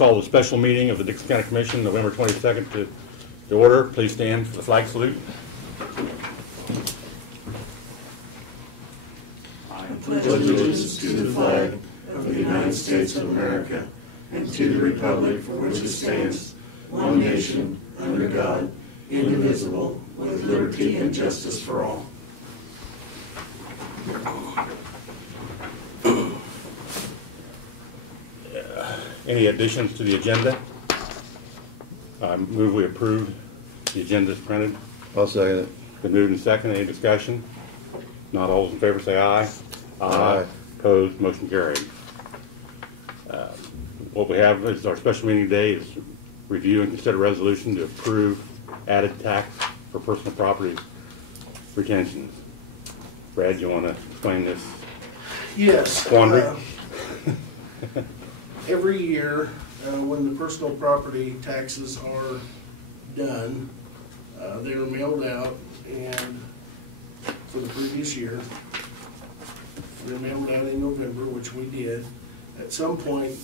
call the special meeting of the Dixon County Commission, November 22nd to order. Please stand for the flag salute. I pledge allegiance to the flag of the United States of America and to the republic for which it stands, one nation, under God, indivisible, with liberty and justice for all. Any additions to the agenda? I move we approve the agenda as printed. I'll second it. Been moved and second. Any discussion? Not all those in favor say aye. Aye. Opposed, motion carried. What we have is our special meeting today is review and consider resolution to approve added tax for personal property retentions. Brad, you want to explain this? Yes. Quandary? Every year, when the personal property taxes are done, they are mailed out, and for the previous year, they're mailed out in November, which we did. At some point,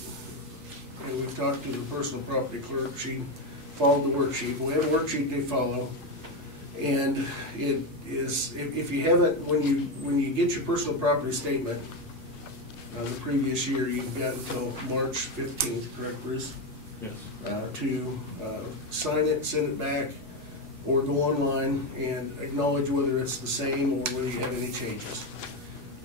and we've talked to the personal property clerk, she followed the worksheet. We have a worksheet they follow, and it is, if you haven't, when you get your personal property statement, the previous year, you've got until March 15th, correct, Bruce? Yes. To sign it, send it back, or go online and acknowledge whether it's the same or whether you have any changes.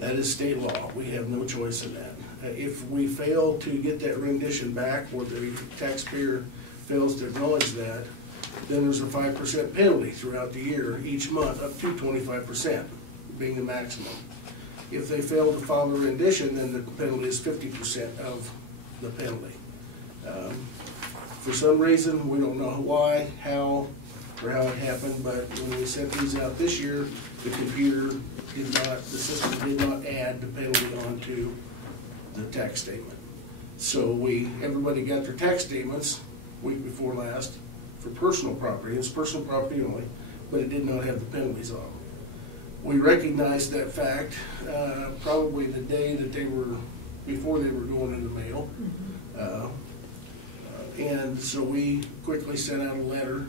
That is state law. We have no choice in that. If we fail to get that rendition back, or the taxpayer fails to acknowledge that, then there's a 5% penalty throughout the year, each month, up to 25%, being the maximum. If they fail to file the rendition, then the penalty is 50% of the penalty. For some reason, we don't know why, how, or how it happened, but when we sent these out this year, the computer did not, the system did not add the penalty onto the tax statement. So everybody got their tax statements week before last for personal property. It's personal property only, but it did not have the penalties on. We recognized that fact probably the day that before they were going in the mail. And so we quickly sent out a letter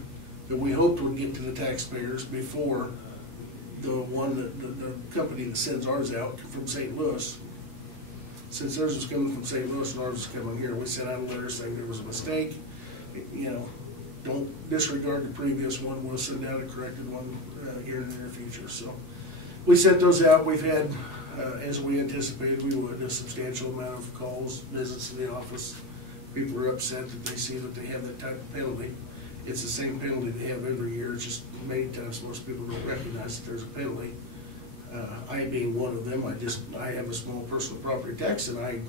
that we hoped would get to the taxpayers before the company that sends ours out from St. Louis. Since theirs was coming from St. Louis and ours was coming here, we sent out a letter saying there was a mistake. You know, don't disregard the previous one. We'll send out a corrected one here in the near future. So we sent those out. We've had, as we anticipated we would, a substantial amount of calls, visits to the office. People are upset that they see that they have that type of penalty. It's the same penalty they have every year. It's just many times most people don't recognize that there's a penalty. I being one of them, I have a small personal property tax, and I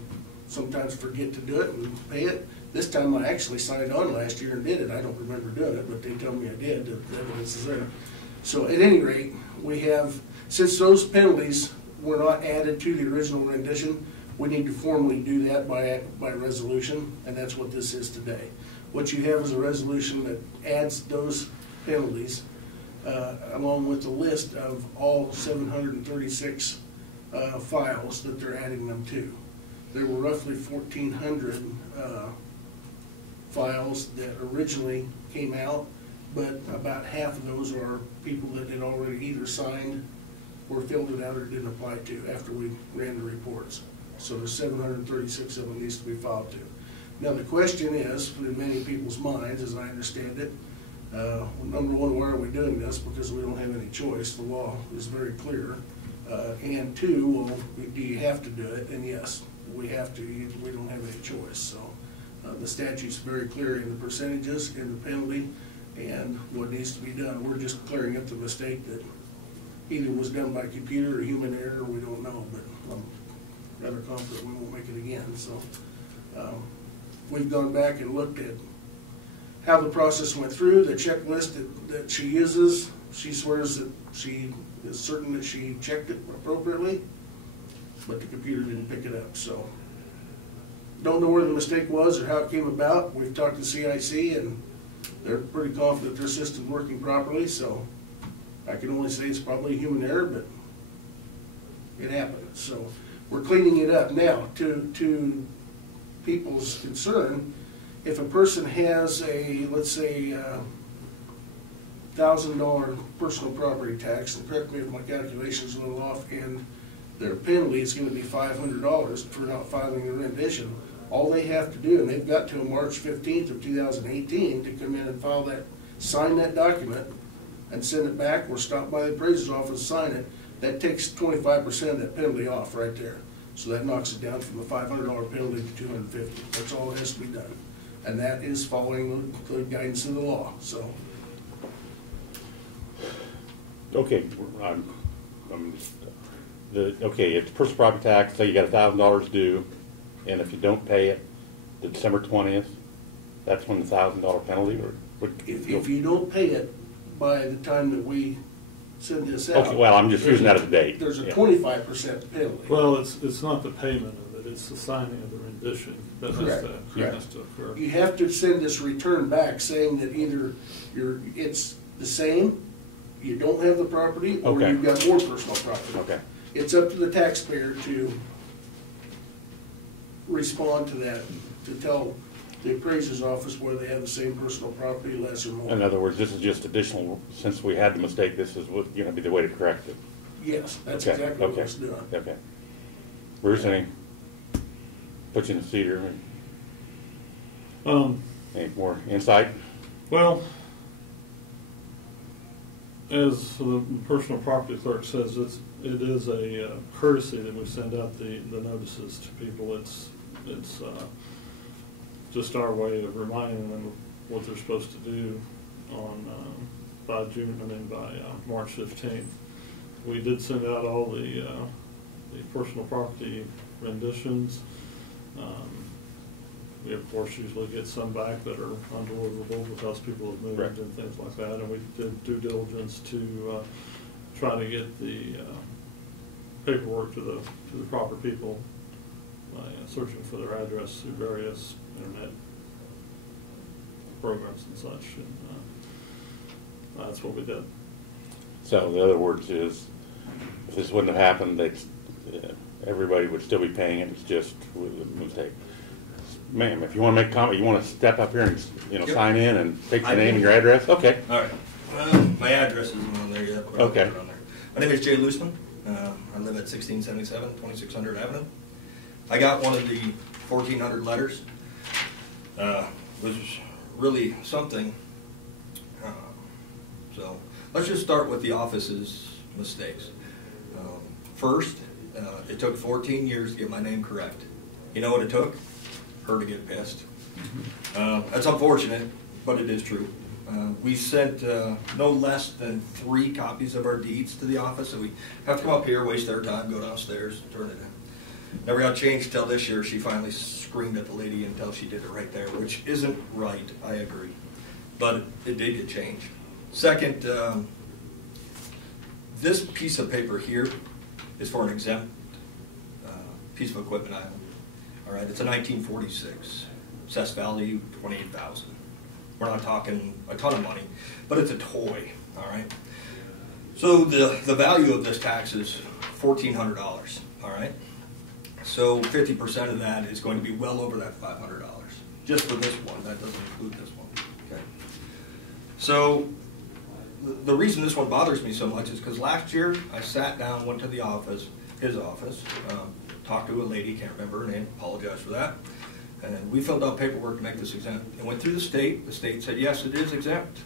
sometimes forget to do it and pay it. This time I actually signed on last year and did it. I don't remember doing it, but they tell me I did. The evidence is there. So at any rate, we have, since those penalties were not added to the original rendition, we need to formally do that by resolution, and that's what this is today. What you have is a resolution that adds those penalties along with the list of all 736 files that they're adding them to. There were roughly 1,400 files that originally came out, but about half of those are people that had already either signed or filled it out or didn't apply to after we ran the reports. So there's 736 of them needs to be filed to. Now the question is, in many people's minds, as I understand it, number one, why are we doing this? Because we don't have any choice. The law is very clear. And two, well, do you have to do it? And yes, we have to. We don't have any choice. So the statute's very clear in the percentages, in the penalty, and what needs to be done. We're just clearing up the mistake that either was done by computer or human error. We don't know, but I'm rather confident we won't make it again. So we've gone back and looked at how the process went through, the checklist that she uses. She swears that she is certain that she checked it appropriately, but the computer didn't pick it up. So don't know where the mistake was or how it came about. We've talked to CIC, and they're pretty confident their system's working properly, so I can only say it's probably a human error, but it happened. So we're cleaning it up. Now, to people's concern, if a person has a, let's say, $1,000 personal property tax, and correct me if my calculation's a little off, and their penalty is gonna be $500 for not filing a rendition, all they have to do, and they've got till March 15th of 2018 to come in and file that, sign that document, and send it back, or stop by the appraiser's office and sign it, that takes 25% of that penalty off right there. So that knocks it down from the $500 penalty to $250. That's all that has to be done. And that is following the guidance of the law, so. Okay, okay, it's personal property tax, say you got $1,000 due, and if you don't pay it, the December 20th, that's when the $1,000 penalty, or would? If you don't pay it by the time that we send this out. Okay, well, I'm just using that as a date. There's a Yeah. 25% penalty. Well, it's not the payment of it, it's the signing of the rendition that has Correct, to, correct. has to occur. You have to send this return back saying that either it's the same, you don't have the property, or Okay. you've got more personal property. Okay, It's up to the taxpayer to respond to that, to tell the appraiser's office whether they have the same personal property, less or in more. other words, this is just additional, since we had the mistake, this is what, gonna be the way to correct it. Yes, that's Okay, exactly what okay, it's doing. Okay. Bruce, any, put you in the seat here, any more insight? Well, as the personal property clerk says, it is a courtesy that we send out the notices to people. It's just our way of reminding them what they're supposed to do on by March 15th. We did send out all the personal property renditions. We of course usually get some back that are undeliverable because people have moved Right. and things like that, and we did due diligence to try to get the paperwork to the proper people by searching for their address through various internet programs and such, and that's what we did. So the other words is, if this wouldn't have happened, everybody would still be paying it, it's just a mistake. Ma'am, if you want to make a comment, you want to step up here and, Yep. sign in and take your I name do. and your address? Okay. All right. My address isn't on there yet, but I'll Okay. put it on there. My name is Jay Loosman. I live at 1677 2600 Avenue. I got one of the 1400 letters. Was really something. So let's just start with the office's mistakes. First, it took 14 years to get my name correct. You know what it took? Her to get pissed. That's unfortunate, but it is true. We sent no less than 3 copies of our deeds to the office, so we have to come up here, waste their time, go downstairs, turn it in. Never got changed till this year. She finally screamed at the lady until she did it right there, which isn't right, I agree. But it did get changed. Second, this piece of paper here is for an exempt piece of equipment I own. All right, it's a 1946, assessed value $28,000. We're not talking a ton of money, but it's a toy. All right. So the value of this tax is $1,400. All right. So 50% of that is going to be well over that $500 just for this one. That doesn't include this one. Okay. So the reason this one bothers me so much is because last year I sat down, went to the office, his office, talked to a lady, can't remember her name, apologize for that, and we filled out paperwork to make this exempt. And went through the state said, yes, it is exempt.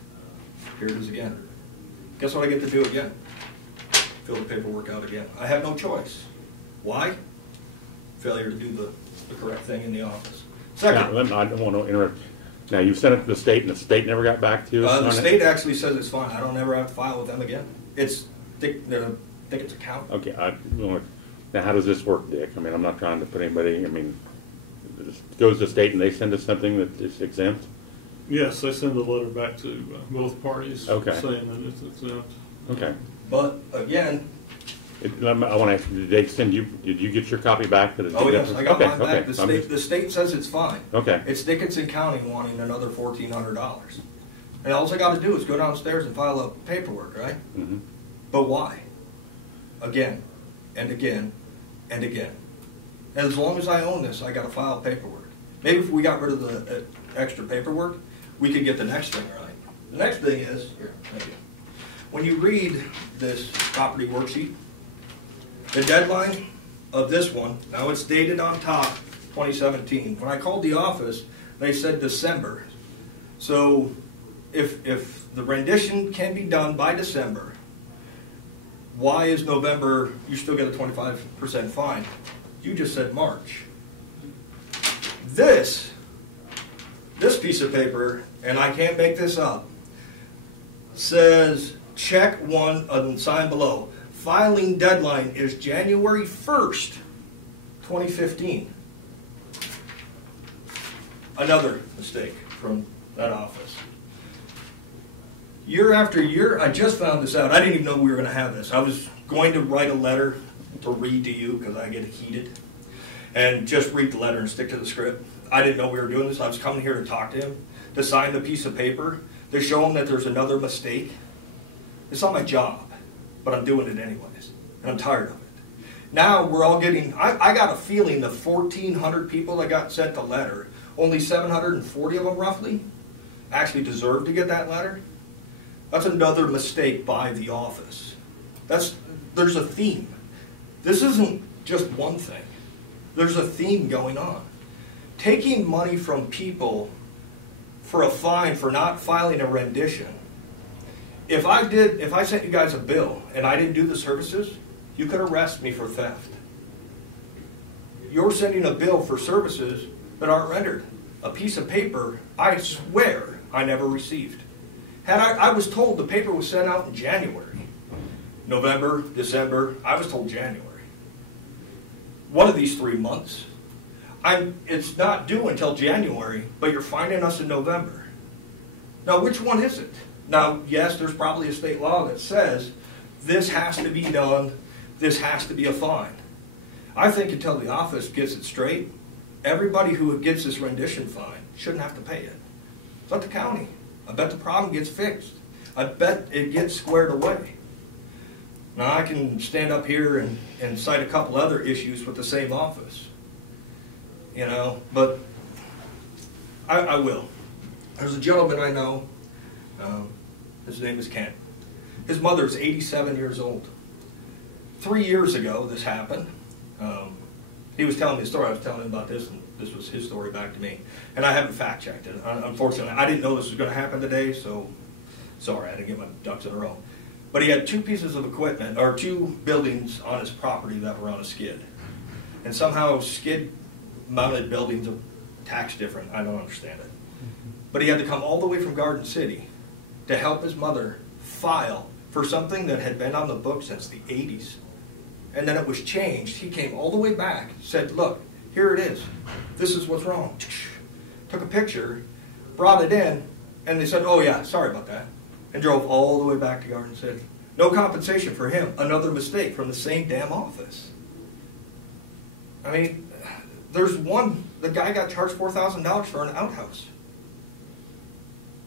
Here it is again. Guess what I get to do again? Fill the paperwork out again. I have no choice. Why? Failure to do the correct thing in the office. Second, Now, I don't want to interrupt. Now, you sent it to the state, and the state never got back to us the on state it? actually says it's fine. I don't ever have to file with them again. It's, think it's a count. Okay, now how does this work, Dick? I mean, I'm not trying to put anybody, I mean, it goes to the state and they send us something that is exempt? Yes, I send a letter back to both parties Okay. saying that it's exempt. Okay. But again, I want to ask, did they send you, did you get your copy back? That it's oh yes, exempt? I got Okay, mine back. okay. The state says it's fine. Okay. It's Dickinson County wanting another $1,400. And all I got to do is go downstairs and file a paperwork, right? Mhm. But why? Again, and again, and again. And as long as I own this, I got to file paperwork. Maybe if we got rid of the extra paperwork, we could get the next thing right. The next thing is, here, thank you. When you read this property worksheet, the deadline of this one, now it's dated on top 2017. When I called the office, they said December. So if the rendition can be done by December, why is November, you still get a 25% fine? You just said March. This piece of paper, and I can't make this up, says check one and sign below. Filing deadline is January 1st, 2015. Another mistake from that office. Year after year, I just found this out. I didn't even know we were going to have this. I was going to write a letter to read to you because I get heated, and just read the letter and stick to the script. I didn't know we were doing this. I was coming here to talk to him, to sign the piece of paper, to show him that there's another mistake. It's not my job, but I'm doing it anyways, and I'm tired of it. Now we're all getting, I got a feeling the 1,400 people that got sent the letter, only 740 of them roughly actually deserve to get that letter. That's another mistake by the office. There's a theme. This isn't just one thing. There's a theme going on. Taking money from people for a fine for not filing a rendition. If I sent you guys a bill and I didn't do the services, you could arrest me for theft. You're sending a bill for services that aren't rendered. A piece of paper, I swear, I never received. I was told the paper was sent out in January. November, December, I was told January. One of these 3 months. It's not due until January, but you're fining us in November. Now, which one is it? Now, yes, there's probably a state law that says this has to be done, this has to be a fine. I think until the office gets it straight, everybody who gets this rendition fine shouldn't have to pay it. It's not the county. I bet the problem gets fixed. I bet it gets squared away. Now, I can stand up here and cite a couple other issues with the same office. You know, but I will. There's a gentleman I know, his name is Ken. His mother is 87 years old. 3 years ago, this happened. He was telling me a story. I was telling him about this, and this was his story back to me. And I haven't fact-checked it. Unfortunately, I didn't know this was going to happen today, so sorry, I had to get my ducks in a row. But he had 2 pieces of equipment, or 2 buildings on his property that were on a skid. And somehow skid-mounted buildings are taxed different. I don't understand it. But he had to come all the way from Garden City to help his mother file for something that had been on the book since the 80s. And then it was changed. He came all the way back, said, look, here it is. This is what's wrong. Took a picture, brought it in, and they said, oh yeah, sorry about that. And drove all the way back to Garden City. No compensation for him. Another mistake from the same damn office. I mean, there's one, the guy got charged $4,000 for an outhouse.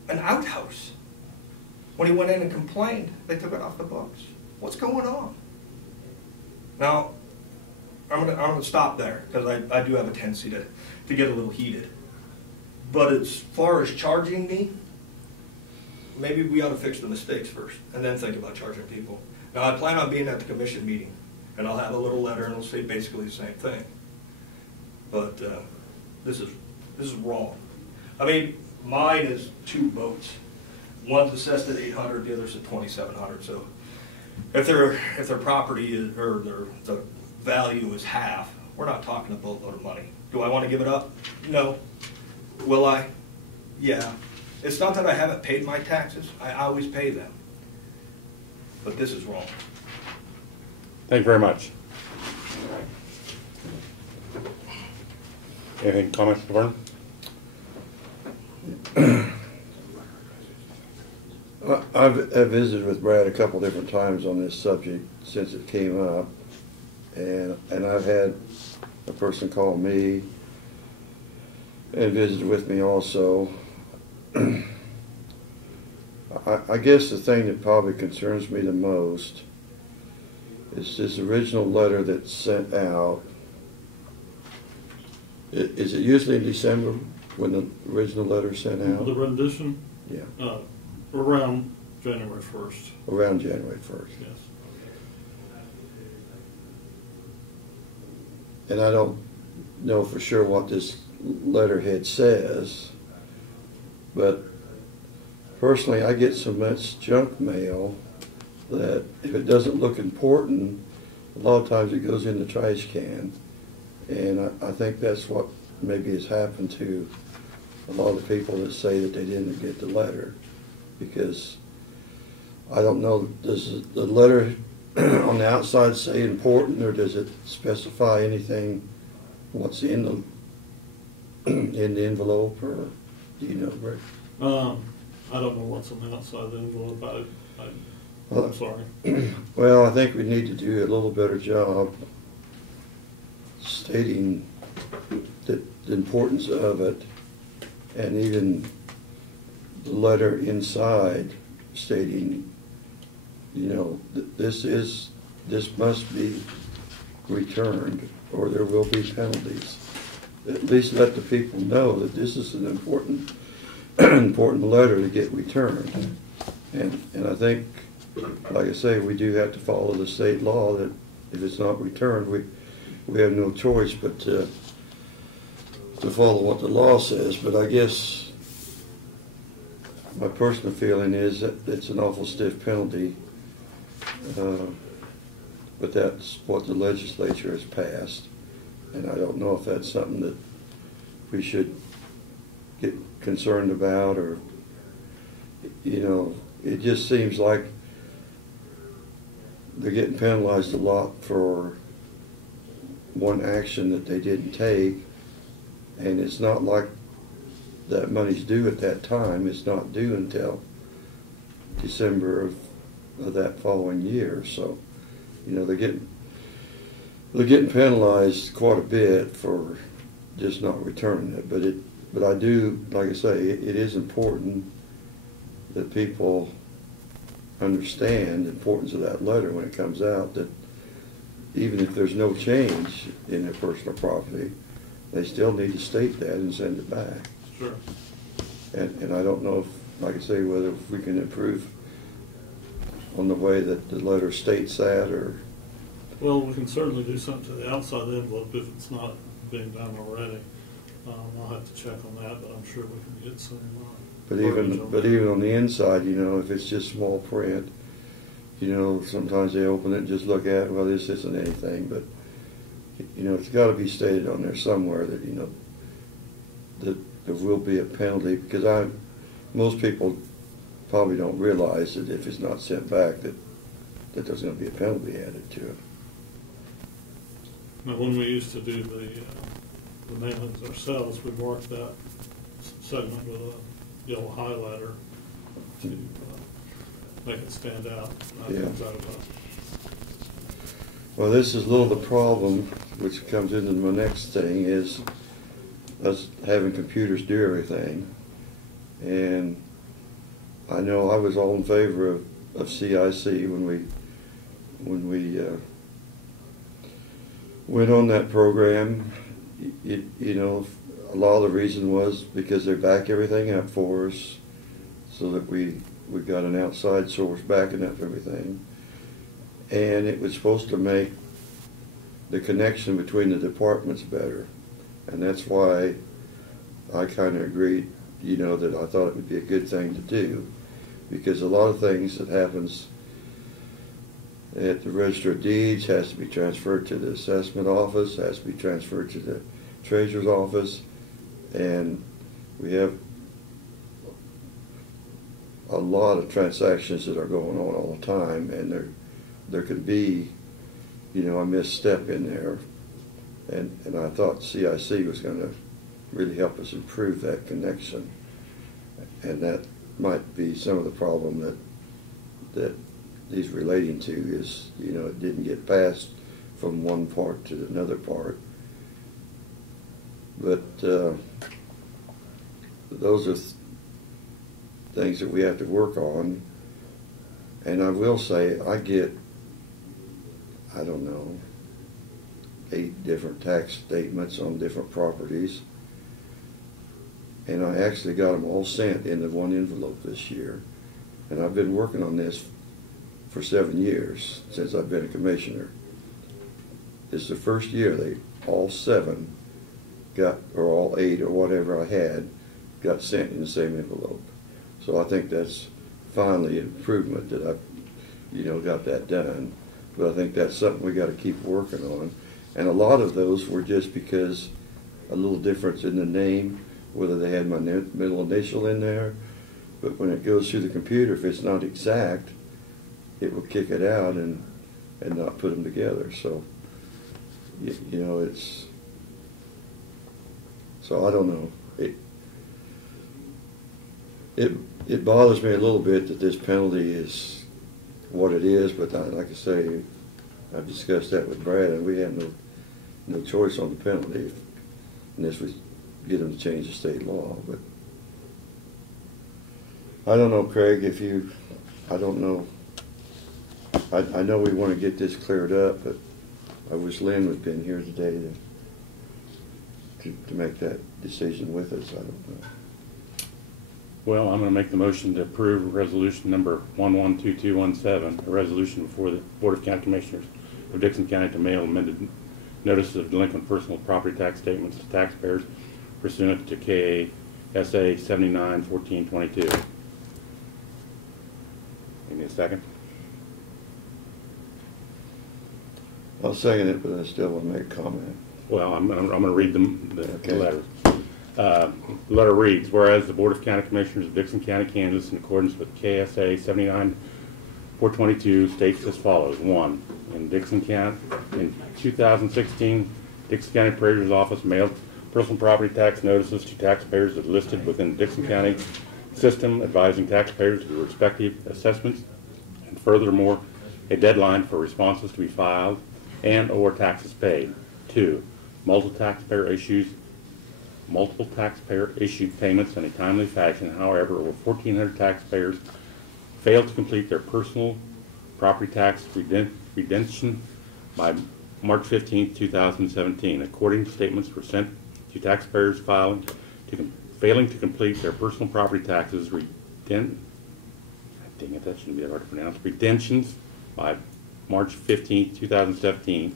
An outhouse. When he went in and complained, they took it off the books. What's going on? Now, I'm gonna stop there, because I do have a tendency to get a little heated. But as far as charging me, maybe we ought to fix the mistakes first, and then think about charging people. Now, I plan on being at the commission meeting, and I'll have a little letter, and it'll say basically the same thing. But this is wrong. I mean, mine is 2 boats. One's assessed at $800, the other's at $2,700. So if their property is, or the value is half, we're not talking a boatload of money. Do I want to give it up? No. Will I? Yeah. It's not that I haven't paid my taxes. I always pay them. But this is wrong. Thank you very much. Anything, comments, Vern? I've visited with Brad a couple different times on this subject since it came up, and I've had a person call me and visited with me also. I guess the thing that probably concerns me the most is this original letter that's sent out. Is it usually in December when the original letter sent out? The rendition, Yeah, around January 1st, around January 1st. yes. And I don't know for sure what this letterhead says, but personally, I get so much junk mail that if it doesn't look important, a lot of times it goes in the trash can. And I think that's what maybe has happened to a lot of people that say that they didn't get the letter. Because I don't know, does the letter on the outside say important, or does it specify anything, what's in the in the envelope, or do you know, Rick? I don't know what's on the outside of the envelope. Well, I'm sorry. Well, I think we need to do a little better job stating the importance of it, and even the letter inside stating, you know, this must be returned, or there will be penalties. At least let the people know that this is an important important letter to get returned. And I think, like I say, we do have to follow the state law that if it's not returned, we have no choice but to follow what the law says. But I guess my personal feeling is that it's an awful stiff penalty, but that's what the legislature has passed. And I don't know if that's something that we should get concerned about, or, you know, it just seems like they're getting penalized a lot for one action that they didn't take, and it's not like that money's due at that time. It's not due until December of that following year. So, you know, they're getting penalized quite a bit for just not returning it. But I do, like I say, it is important that people understand the importance of that letter when it comes out, that even if there's no change in their personal property, they still need to state that and send it back. Sure. And I don't know if, like I say, whether we can improve on the way that the letter states that, or... Well, we can certainly do something to the outside of the envelope if it's not being done already. I'll have to check on that, but I'm sure we can get some. But verbiage even on but that. even on the inside, you know, if it's just small print, you know, sometimes they open it and just look at it, well, this isn't anything, but, you know, it's got to be stated on there somewhere that, you know, that there will be a penalty, because most people probably don't realize that if it's not sent back, that there's going to be a penalty added to it. Now, when we used to do the mailings ourselves, we marked that segment with a yellow highlighter to make it stand out. I Yeah. think that about. Well, this is a little the problem, which comes into my next thing, is us having computers do everything. And I know I was all in favor of CIC when we went on that program. You know, a lot of the reason was because they back everything up for us, so that we got an outside source backing up everything. And it was supposed to make the connection between the departments better. And that's why I kind of agreed, you know, that I thought it would be a good thing to do, because a lot of things that happens at the Register of Deeds has to be transferred to the assessment office, has to be transferred to the treasurer's office, and we have a lot of transactions that are going on all the time, and there could be, you know, a misstep in there, and I thought CIC was going to really help us improve that connection, and that might be some of the problem that he's relating to, is, you know, it didn't get passed from one part to another part. But those are things that we have to work on. And I will say, I get, I don't know, 8 different tax statements on different properties. and I actually got them all sent in the one envelope this year. And I've been working on this for 7 years, since I've been a commissioner. It's the first year they, all 7 got, or all 8 or whatever I had, got sent in the same envelope. So I think that's finally an improvement that I've, got that done. But I think that's something we got to keep working on. And a lot of those were just because a little difference in the name, whether they had my middle initial in there. But when it goes through the computer, if it's not exact, it will kick it out and not put them together. So, it's, so I don't know. It bothers me a little bit that this penalty is what it is, but like I say, I've discussed that with Brad, and we have no choice on the penalty unless we get them to change the state law. But I don't know, Craig, I don't know. I know we want to get this cleared up, but I wish Lynn would have been here today to make that decision with us. I don't know. Well, I'm going to make the motion to approve resolution number 112217, a resolution before the Board of County Commissioners of Dixon County to mail amended notices of delinquent personal property tax statements to taxpayers pursuant to KSA 79-1422. Give me a second. I'll second it, but I still want to make a comment. Well, I'm going to read the Okay. letter. The letter reads, whereas the Board of County Commissioners of Dixon County, Kansas, in accordance with KSA 79-422, states as follows. 1. In Dixon County, in 2016, Dixon County Appraiser's Office mailed personal property tax notices to taxpayers that listed within the Dixon County system, advising taxpayers of the respective assessments, and furthermore, a deadline for responses to be filed and or taxes paid. 2. Multiple taxpayer issued payments in a timely fashion. However, over 1,400 taxpayers failed to complete their personal property tax redemption by March 15, 2017. According to statements were sent to taxpayers failing to complete their personal property taxes redemptions by March 15, 2017.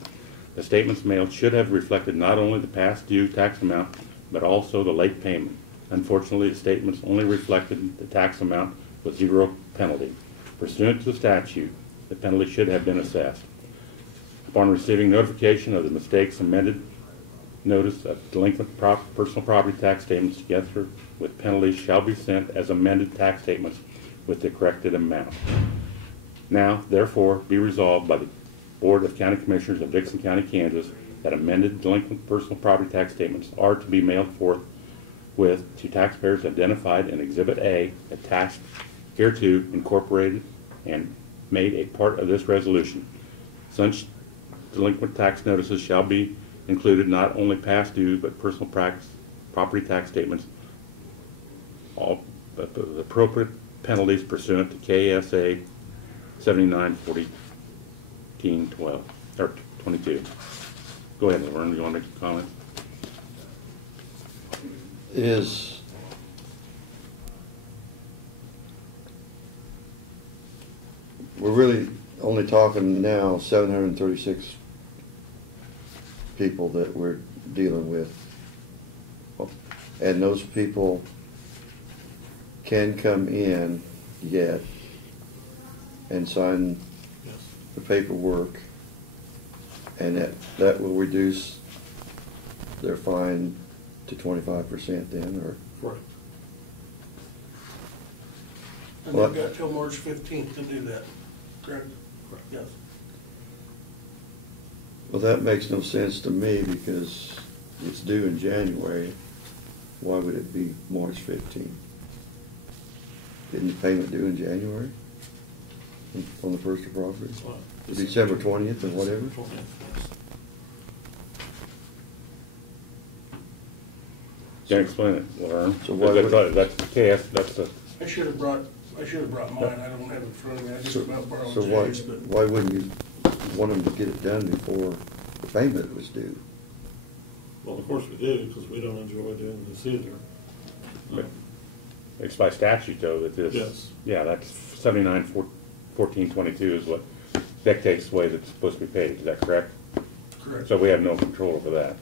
The statements mailed should have reflected not only the past due tax amount, but also the late payment. Unfortunately, the statements only reflected the tax amount with 0 penalty. Pursuant to the statute, the penalty should have been assessed. Upon receiving notification of the mistakes, amended notice of delinquent personal property tax statements together with penalties shall be sent as amended tax statements with the corrected amount. Now, therefore, be resolved by the Board of County Commissioners of Dixon County, Kansas, that amended delinquent personal property tax statements are to be mailed forthwith to taxpayers identified in Exhibit A, attached hereto, incorporated, and made a part of this resolution. Such delinquent tax notices shall be included not only past due, but personal property tax statements, all but the appropriate penalties pursuant to KSA 79-14-12 or 22. Go ahead, Lauren. Do you want to make a comment? We're really only talking now 736 people that we're dealing with, and those people can come in yet and sign the paperwork, and that will reduce their fine to 25% then, or? Correct. And What? they've got till March 15th to do that, correct? Correct. Yes. Well, that makes no sense to me because it's due in January. Why would it be March 15th? Isn't the payment due in January on the first of property? Well, December 20th or whatever? 20th, yes. Can you explain it, Lauren? So why would- That's the KS, that's the, I should have brought mine, I don't have it in front of me, I just about borrowed So Jay's, but why wouldn't you want them to get it done before the payment was due? Well, of course we do, because we don't enjoy doing this either. But it's by statute though that this. Yes. Yeah, that's 79-14-22 is what dictates the way that's supposed to be paid. Is that correct? Correct. So we have no control over that.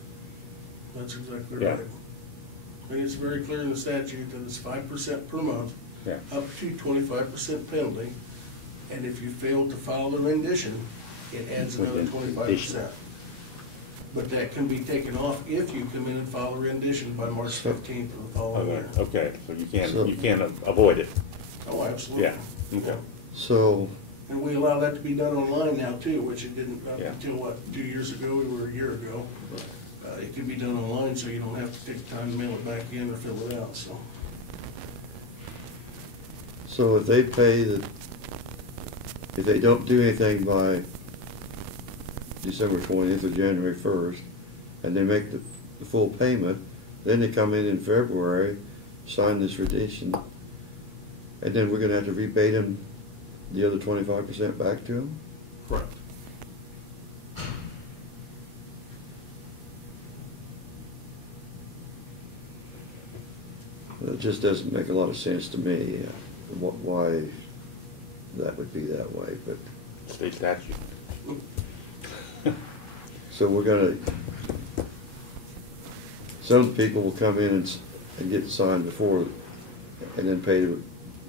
That's exactly Yeah. right. And it's very clear in the statute that it's 5% per month, Yeah. up to 25% penalty. And if you fail to file the rendition, it adds another 25%. But that can be taken off if you come in and file a rendition by March 15th of the following year. Okay, so So- you can't avoid it. Oh, absolutely. Yeah, okay. So, And we allow that to be done online now too, which it didn't up Yeah. until, what, 2 years ago or a year ago. It can be done online, so you don't have to take the time to mail it back in or fill it out, so. so if they pay if they don't do anything by December 20th or January 1st, and they make the full payment, then they come in February, sign this rendition, and then we're gonna have to rebate them the other 25% back to them? Correct. It just doesn't make a lot of sense to me, why that would be that way, but, State statute. so we're gonna, some people will come in and get signed before, and then pay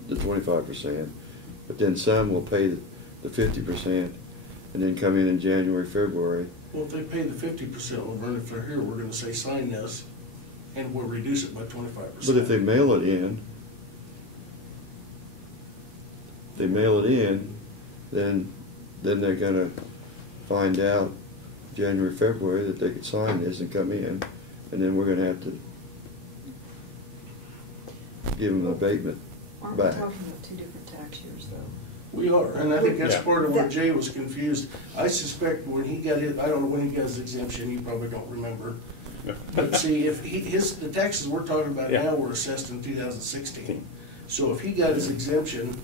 the 25%, but then some will pay the 50%, and then come in January, February. Well, if they pay the 50%, Laverne, if they're here, we're gonna say sign this, and we'll reduce it by 25%. But if they mail it in, then they're gonna find out January, February that they could sign this and come in, and then we're gonna have to give them abatement Aren't we back. talking about two different tax years, though? We are, and I think that's Yeah. part of where That- Jay was confused. I suspect when he got it, I don't know when he got his exemption, you probably don't remember. But see, if the taxes we're talking about Yeah. now were assessed in 2016. So if he got his exemption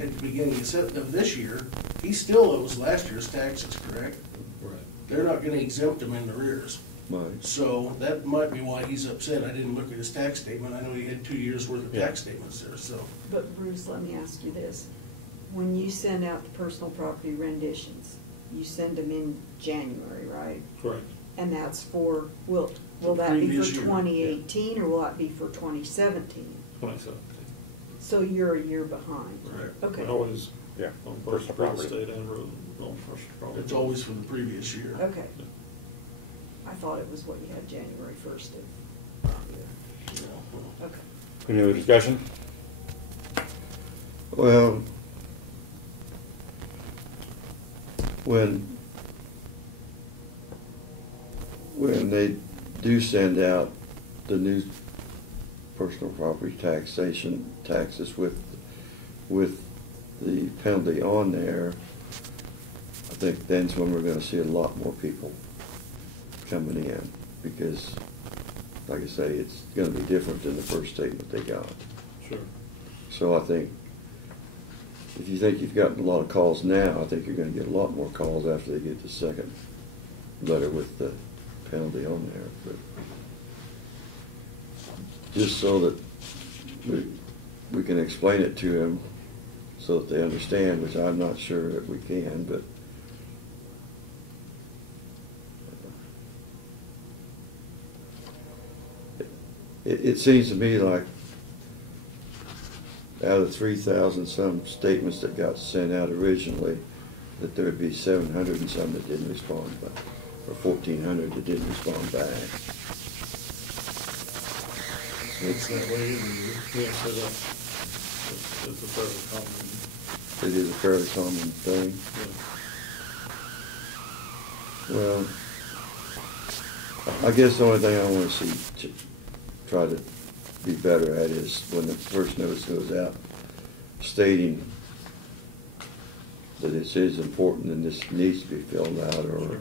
at the beginning of this year, he still owes last year's taxes, correct? Right. They're not gonna exempt him in the rears. Right. So that might be why he's upset. I didn't look at his tax statement. I know he had 2 years worth of Yeah. tax statements there, so. But Bruce, let me ask you this. When you send out the personal property renditions, you send them in January, right? Correct. And that's for, will The that be previous for year. 2018 or will that be for 2017? 2017. So you're a year behind? Correct. Okay. We always, Yeah, on personal both real property. estate and real personal property. It's always for the previous year. Okay. I thought it was what you had January 1st of. Yeah. Okay. Any other discussion? Well, when they do send out the new personal property taxation taxes with the penalty on there, I think then's when we're gonna see a lot more people coming in, because, like I say, it's gonna be different than the first statement they got. Sure. So I think, if you think you've gotten a lot of calls now, I think you're gonna get a lot more calls after they get the second letter with the penalty on there, but just so that we can explain it to them so that they understand, which I'm not sure that we can, but it seems to me like out of 3,000 some statements that got sent out originally, that there would be 700 and some that didn't respond back, or 1,400 that didn't respond back. It's that way every year. Yeah, so it's a fairly common, It is a fairly common thing. yeah. Well, I guess the only thing I want to see, try to be better at is when the first notice goes out stating that this is important and this needs to be filled out, or Sure.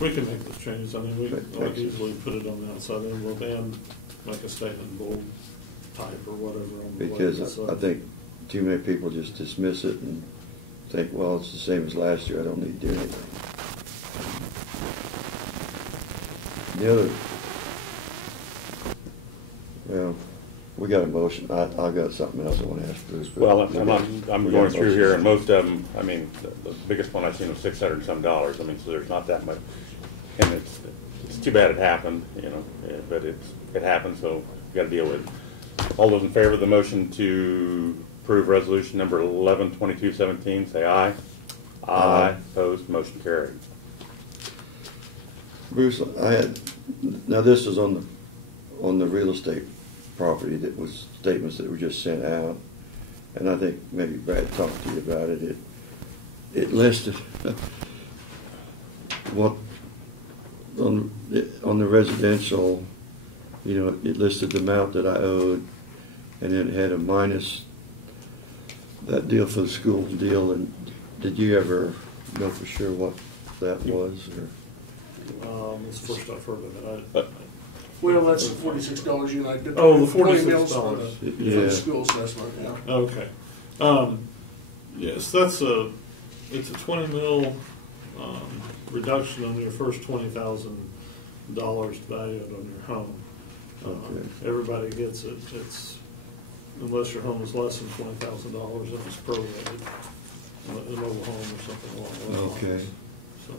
We can make those changes. I mean, we Make like changes. usually put it on the outside envelope and make a statement in bold type or whatever on the because label, I think too many people just dismiss it and think, well, it's the same as last year, I don't need to do anything. The other, well, We got a motion. I got something else I want to ask Bruce. but- Well, I'm We got going a through motion. here, and most of them, I mean, the biggest one I've seen was $600 and some. I mean, so there's not that much. And it's too bad it happened, you know, but it happened, so we got to deal with it. All those in favor of the motion to approve resolution number 11/22/17, say aye. Aye. Opposed, motion carried. Bruce, now this is on the real estate property that was statements that were just sent out, and I think maybe Brad talked to you about it. It listed what on the residential, you know, it listed the amount that I owed, and then it had a minus that deal for the school deal. And did you ever know for sure what that was? Or? It's the first I've heard of it. Well, that's the $46 you like. Oh, the 20 mils for $46. the, for Yeah. the school assessment, yeah. Okay. Yes, it's a 20 mil reduction on your first $20,000 valued on your home. Okay. Everybody gets it. It's, unless your home is less than $20,000, if it's prorated, a mobile home or something along those lines. Okay. So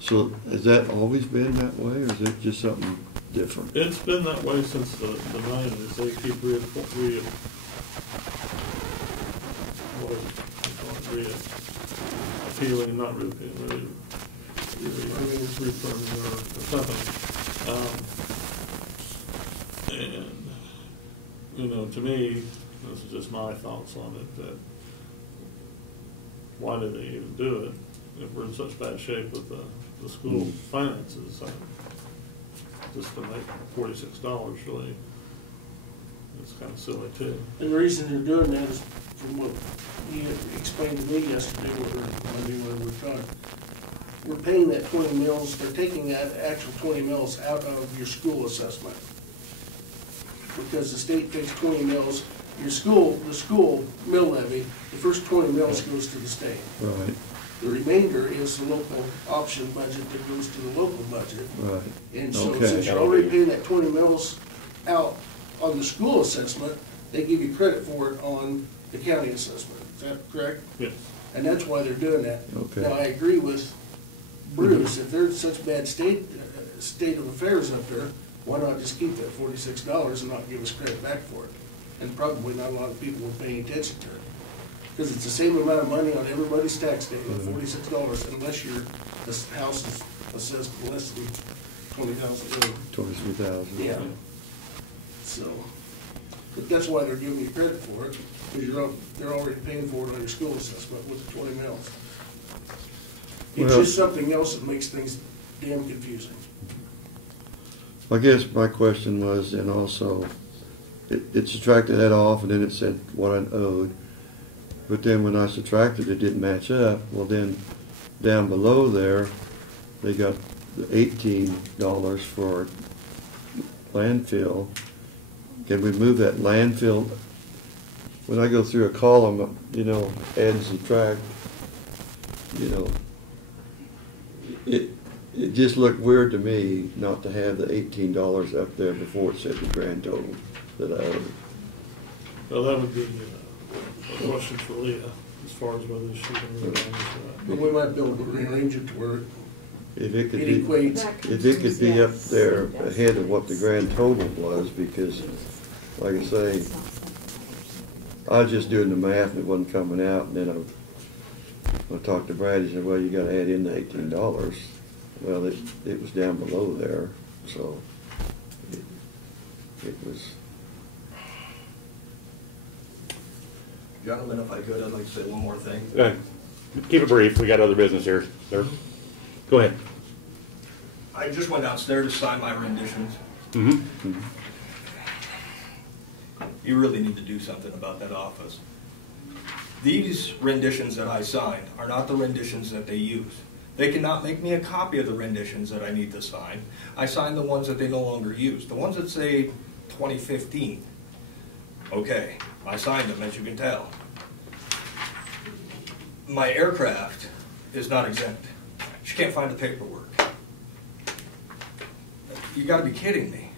So has that always been that way, or is it just something different? it's been that way since the 90s. They keep appealing, not repealing, reaffirming or something. And, you know, to me, this is just my thoughts on it, that why did they even do it if we're in such bad shape with the school finances? Just to make $46 really, it's kind of silly too. And the reason they're doing that is, from what you explained to me yesterday, when we were talking, we're paying that 20 mils, they're taking that actual 20 mils out of your school assessment. Because the state takes 20 mils, the school mill levy, the first 20 mils goes to the state. Right, The remainder is the local option budget that goes to the local budget. right. And so Okay. since you're already paying that 20 mils out on the school assessment, they give you credit for it on the county assessment. Is that correct? Yes. And that's why they're doing that. Okay. Now, I agree with Bruce, if there's such bad state of affairs up there, why not just keep that $46 and not give us credit back for it? And probably not a lot of people were paying attention to it. Because it's the same amount of money on everybody's tax statement, $46, unless this house is assessed less than 20,000. 23,000. Yeah. So, but that's why they're giving you credit for it, because they're already paying for it on your school assessment with the 20 mils. It's Well- just something else that makes things damn confusing. I guess my question was, and also, it subtracted that off, and then it said what I owed. But then when I subtracted, it didn't match up. Well, then down below there, they got the $18 for landfill. Can we move that landfill? When I go through a column, you know, add and subtract, you know, it just looked weird to me not to have the $18 up there before it said the grand total that I owed. Well, that would be a question for Leah, as far as whether she can rearrange that. But we might be able to rearrange it to where If it could it be, equates. if it could be up there ahead of what the grand total was, because, like I say, I was just doing the math and it wasn't coming out, and then I talked to Brad, he said, well, you gotta add in the $18. Well, it was down below there, so it was, Gentlemen, if I could, I'd like to say one more thing. Keep it brief, we got other business here, sir. Go ahead. I just went downstairs to sign my renditions. Mm-hmm. You really need to do something about that office. These renditions that I signed are not the renditions that they use. They cannot make me a copy of the renditions that I need to sign. I signed the ones that they no longer use. The ones that say 2015. Okay, I signed them, as you can tell. My aircraft is not exempt. She can't find the paperwork. You gotta be kidding me.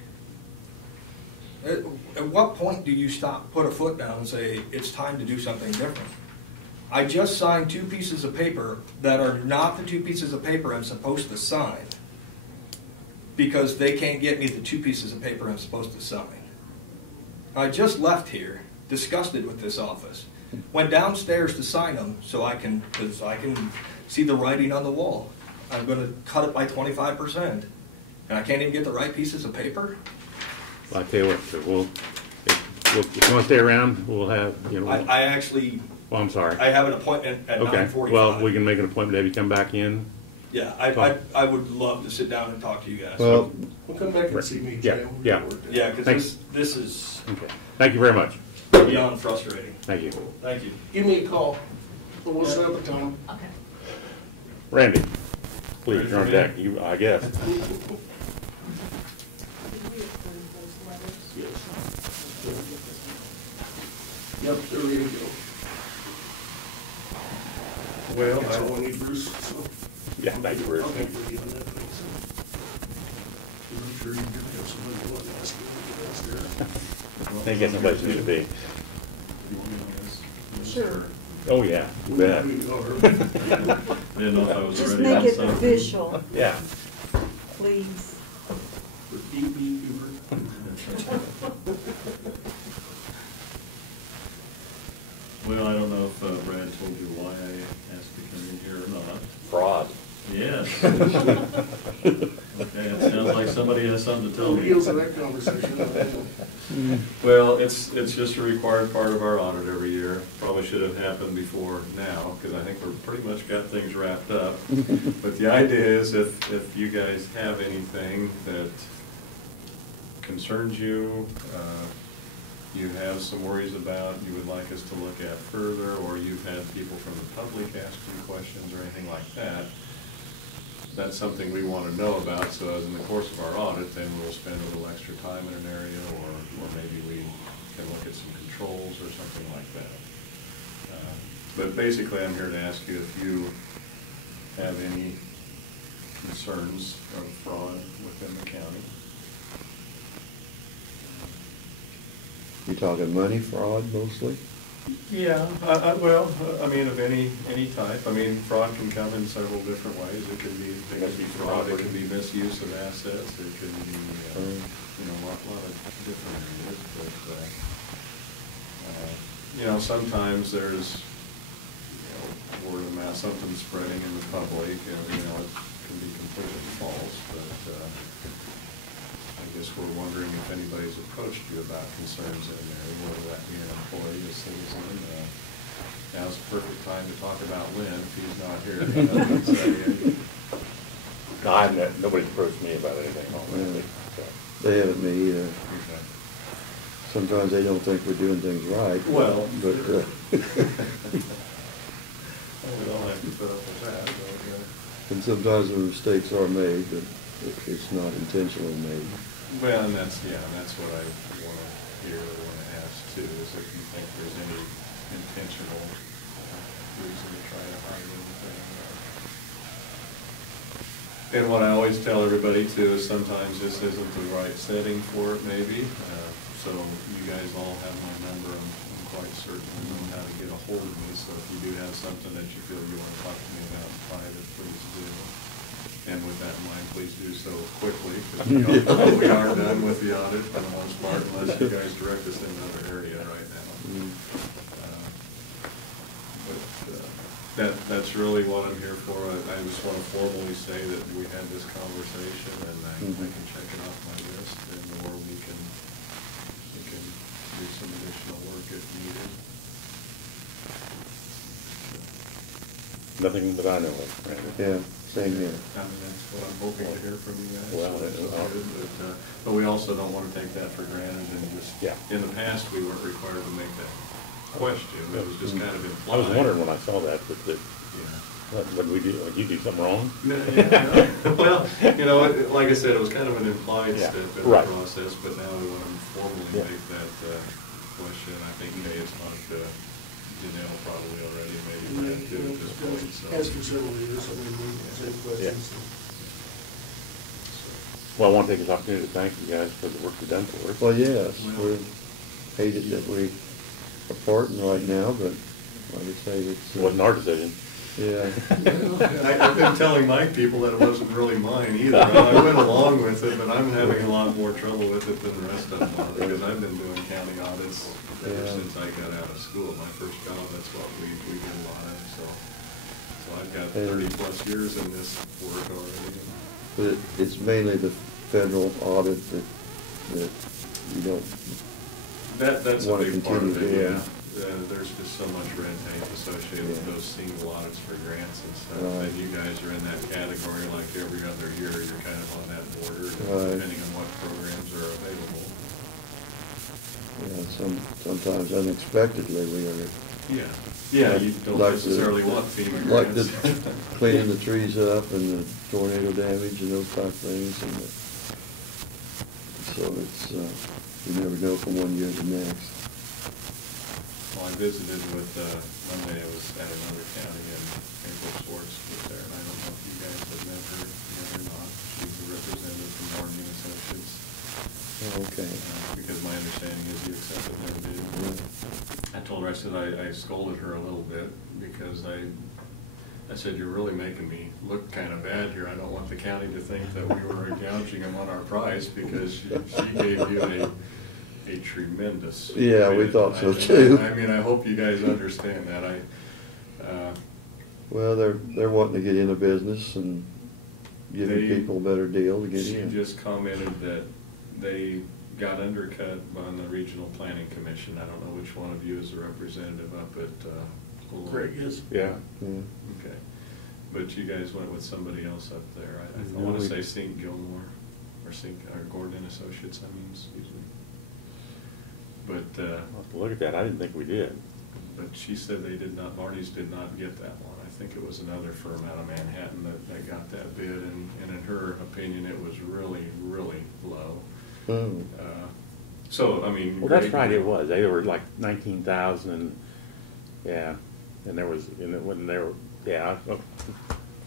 At what point do you stop, put a foot down and say, it's time to do something different? I just signed 2 pieces of paper that are not the 2 pieces of paper I'm supposed to sign because they can't get me the 2 pieces of paper I'm supposed to sign. I just left here, disgusted with this office. Went downstairs to sign them because I can see the writing on the wall. I'm going to cut it by 25%. And I can't even get the right pieces of paper? Well, I tell you what, so if you want to stay around, we'll have, you know. I actually, Well, I'm sorry. I have an appointment at Okay, 9:45. well, we can make an appointment to have you come back in. Yeah, I would love to sit down and talk to you guys. Well, Well, come back and see me, Yeah, Jay. We'll yeah. get it worked out. Yeah, because Thanks. this is Okay. Thank you very much. beyond frustrating. Thank you. Thank you. Give me a call, and we'll set up a time. Okay. Randy, please, you're on deck, you, I guess. Did we approve those letters? Yep, they're ready to go. Well, That's all I need, Bruce, so Yeah, thank you, Bruce. I'll make the deal on that thing, so. I'm sure you're gonna have somebody who wants to ask me when you guys there. I think that's the place you need to be. Sure. Oh, yeah, you bet. We are. I didn't know if I was Just ready. make it So- official, Yeah. please. With beep, beep, Uber. Well, I don't know if Brad told you why I asked to come in here or not. Fraud. Yes. Okay, it sounds like somebody has something to tell On the me. heels of that conversation, I Well, it's just a required part of our audit every year. Probably should have happened before now, because I think we're pretty much got things wrapped up. But the idea is if you guys have anything that concerns you, you have some worries about, you would like us to look at further, or you've had people from the public ask you questions or anything like that, that's something we want to know about, so as in the course of our audit, then we'll spend a little extra time in an area, or maybe we can look at some controls or something like that. But basically, I'm here to ask you if you have any concerns of fraud within the county. you talking money fraud mostly? Yeah, well, I mean, of any type. I mean, fraud can come in several different ways. It can be fraud, it can be misuse of assets, it can be, you know, a lot of different areas. But, you know, sometimes there's, you know, word of mouth, something spreading in the public, and, you know, it can be completely false, but, I guess we're wondering if anybody's approached you about concerns in an area, whether that be an employee, a citizen. Now's the perfect time to talk about Lynn, if he's not here. No, I've not, nobody's approached me about anything on that. So. They haven't me either. Sometimes they don't think we're doing things right. Well, But, sure. We don't have to put up with that, but, and sometimes the mistakes are made, but it's not intentionally made. well, and that's what I want to hear or want to ask too, is if you think there's any intentional reason to try to hide anything. And what I always tell everybody too is sometimes this isn't the right setting for it maybe. So you guys all have my number. I'm quite certain you know how to get a hold of me. So if you do have something that you feel you want to talk to me about in private, please do. And with that in mind, please do so quickly, because we are done with the audit for the most part, unless you guys direct us in another area right now. But that's really what I'm here for. I just want to formally say that we had this conversation, and I can check it off my list, and or we can do some additional work if needed. Nothing that I know of, Randy. Yeah, same here. I mean, that's what I'm hoping to hear from you guys. Well, So that's that's- good, but we also don't want to take that for granted and just, Yeah. in the past, we weren't required to make that question. It was just kind of implied. I was wondering when I saw that, Yeah. what did we do, did you do something wrong? Well, you know, like I said, it was kind of an implied Yeah, step in the right. process, but now we want to formally Yeah. make that question. I think Jay has talked to Janelle probably already, maybe Brad too at this point, so. As for several years, I mean, we same questions. Well, I want to take this opportunity to thank you guys for the work you've done for us. Well, yes, we hate it that we are parting right now, but like I say, it's, It wasn't our decision. yeah. I've been telling my people that it wasn't really mine either. I went along with it, but I'm having a lot more trouble with it than the rest of them are, because I've been doing county audits ever Yeah. since I got out of school. My first job, that's what we did a lot of, so I've got 30+ years in this work already. But it's mainly the federal audit that you don't, That's a wanna big part of continue it, doing. yeah. There's just so much red tape associated with Yeah. those single audits for grants and stuff. Right. And you guys are in that category like every other year, you're kind of on that border, Right. depending on what programs are available. sometimes unexpectedly we are. Yeah, yeah, you don't Like the- necessarily want FEMA Like the grants. cleaning the trees up and the tornado damage and those type of things, and so it's, you never know from one year to the next. Well, I visited with, Monday, I was at another county and April Swartz was there, and I don't know if you guys have met her yet or not. She's a representative from Warren Associates. Okay. Because my understanding is you accepted their bid. I told her, I said, I scolded her a little bit because I said, you're really making me look kind of bad here. I don't want the county to think that we were gouging them on our price, because she gave you a tremendous. Yeah, we bid. thought so too. I mean, I hope you guys understand that. Well, they're wanting to get into business and giving people a better deal to get She in. just commented that they got undercut on the Regional Planning Commission. I don't know which one of you is the representative up at Cool. Greg is. Yeah. Yeah. Okay, but you guys went with somebody else up there. I Yeah, want to we- say Sink Gilmore, or Gordon Associates, I mean, excuse me. But, I'll have to look at that. I didn't think we did. but she said they did not, Marty's did not get that one. I think it was another firm out of Manhattan that got that bid, and in her opinion, it was really, really low. Oh. So, I mean. Well, that's Greg- right, it was. They were like 19,000 and, yeah, and there was, and when they were, yeah.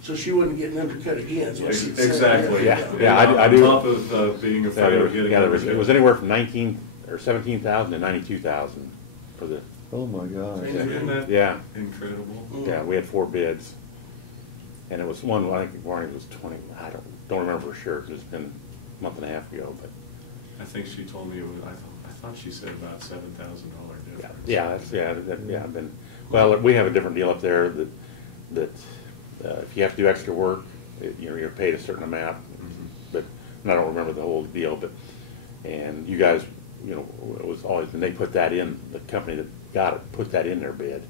So she wouldn't get an undercut again, is what she said. Exactly. Yeah, And yeah, I do. On top of being Yeah, afraid there of was, getting. yeah, there was, it undercut. was anywhere from 19 or 17,000 to 92,000 for the, Oh, my gosh. Isn't that yeah, incredible? yeah, we had 4 bids. And it was one, I think Barney was 20, I don't remember for sure, 'cause it's been a month and a half ago, but. I think she told me it was, I thought she said about $7,000 difference. Yeah, I've been, well, we have a different deal up there that if you have to do extra work, you're paid a certain amount, but, and I don't remember the whole deal, but, and you guys, it was always, and they put that in, the company that got it, put that in their bid,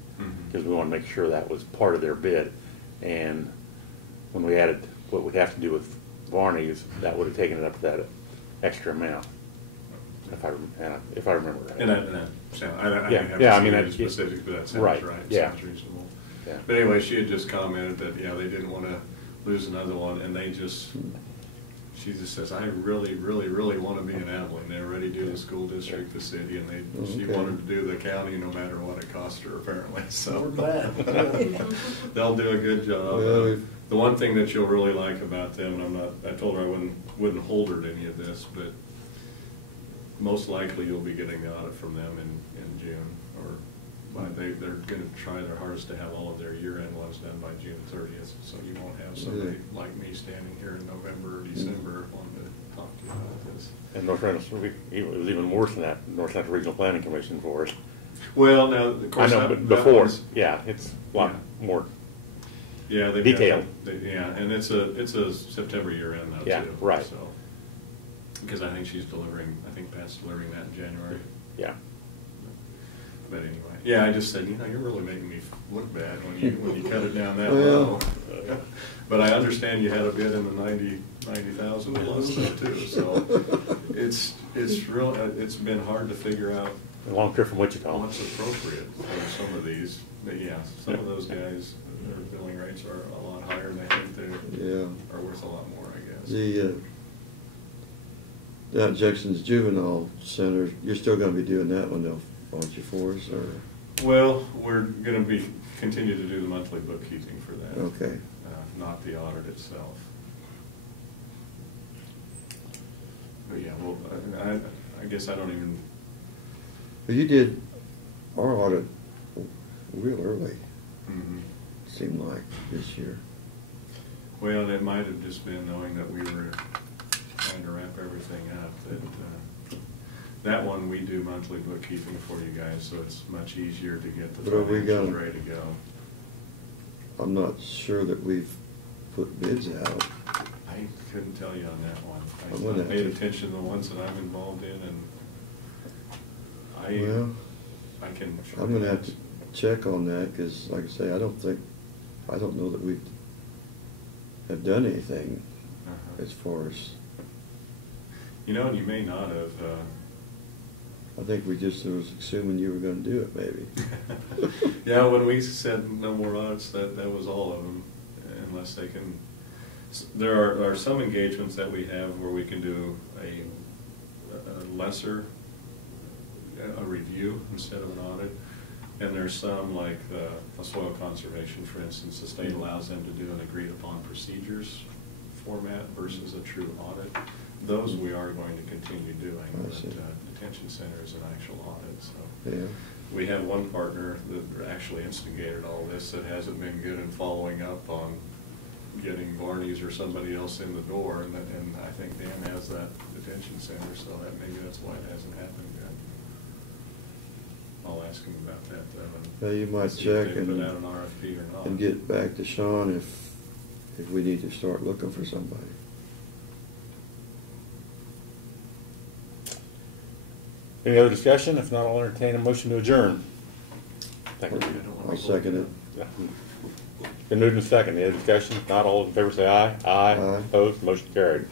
because we want to make sure that was part of their bid, and when we added what we'd have to do with Varney's, that would have taken it up to that extra amount, if I remember right. And that sounds, I Yeah, haven't yeah, I seen mean, any that- specifics, but that sounds right, right. yeah. Sounds reasonable. Yeah. But anyway, she had just commented that, yeah, they didn't want to lose another one, and she just says, I really, really, really want to be in Abilene. They already do the school district, the city, and she Okay. wanted to do the county no matter what it cost her, apparently, so. We're glad. They'll do a good job. Well, we've- The one thing that you'll really like about them, and I told her I wouldn't hold her to any of this, but most likely you'll be getting the audit from them in June, or they're gonna try their hardest to have all of their year-end ones done by June 30th, so you won't have somebody like me standing here in November or December wanting to talk to you about this. And North Central, it was even worse than that, North Central Regional Planning Commission for us. Well, now, of I course, know, that but before, one's- yeah, it's a lot more, Yeah, they've Detailed. Yeah, and it's a September year end though, too. Yeah, right. So, because I think Pat's delivering that in January. yeah. But anyway, yeah, I just said, you're really making me look bad when you cut it down that Well. low. But I understand you had a bid in the 90,000 plus though too, so it's been hard to figure out A long trip from Wichita. what's appropriate for some of these. But yeah, some of those guys, their billing rates are a lot higher, and I think they Yeah. are worth a lot more, I guess. The down at Jackson's Juvenile Center, you're still gonna be doing that one though, aren't you, for us, or? Well, we're going to continue to do the monthly bookkeeping for that. Okay. Not the audit itself. I guess I don't even, Well, you did our audit real early, mhm. seemed like, this year. Well, it might have just been knowing that we were trying to wrap everything up, that one, we do monthly bookkeeping for you guys, so it's much easier to get the But have we financials got- ready to go. I'm not sure that we've put bids out. I couldn't tell you on that one. I'm gonna I have paid to- attention to the ones that I'm involved in, and Well, I can. I'm gonna have to check on that, because like I say, I don't know that we have done anything Uh-huh. as far as, You know, and you may not have, I think we just was assuming you were gonna do it, maybe. yeah, when we said no more audits, that was all of them, unless they can, there are some engagements that we have where we can do a lesser, a review instead of an audit. And there's some, like the soil conservation, for instance, the state allows them to do an agreed upon procedures format versus a true audit. Those we are going to continue doing, I but see. detention center is an actual audit, so. Yeah, We have one partner that actually instigated all this that hasn't been good in following up on getting Barney's or somebody else in the door, and I think Dan has that detention center, so that maybe that's why it hasn't happened yet. I'll ask him about that though. yeah, you might see if check they and, put out an RFP or not. and get back to Sean if we need to start looking for somebody. Any other discussion? If not, I'll entertain a motion to adjourn. Thank you. I'll second it. Been moved and seconded. Any other discussion? If not, all in favor say aye. Aye. Opposed? Motion carried.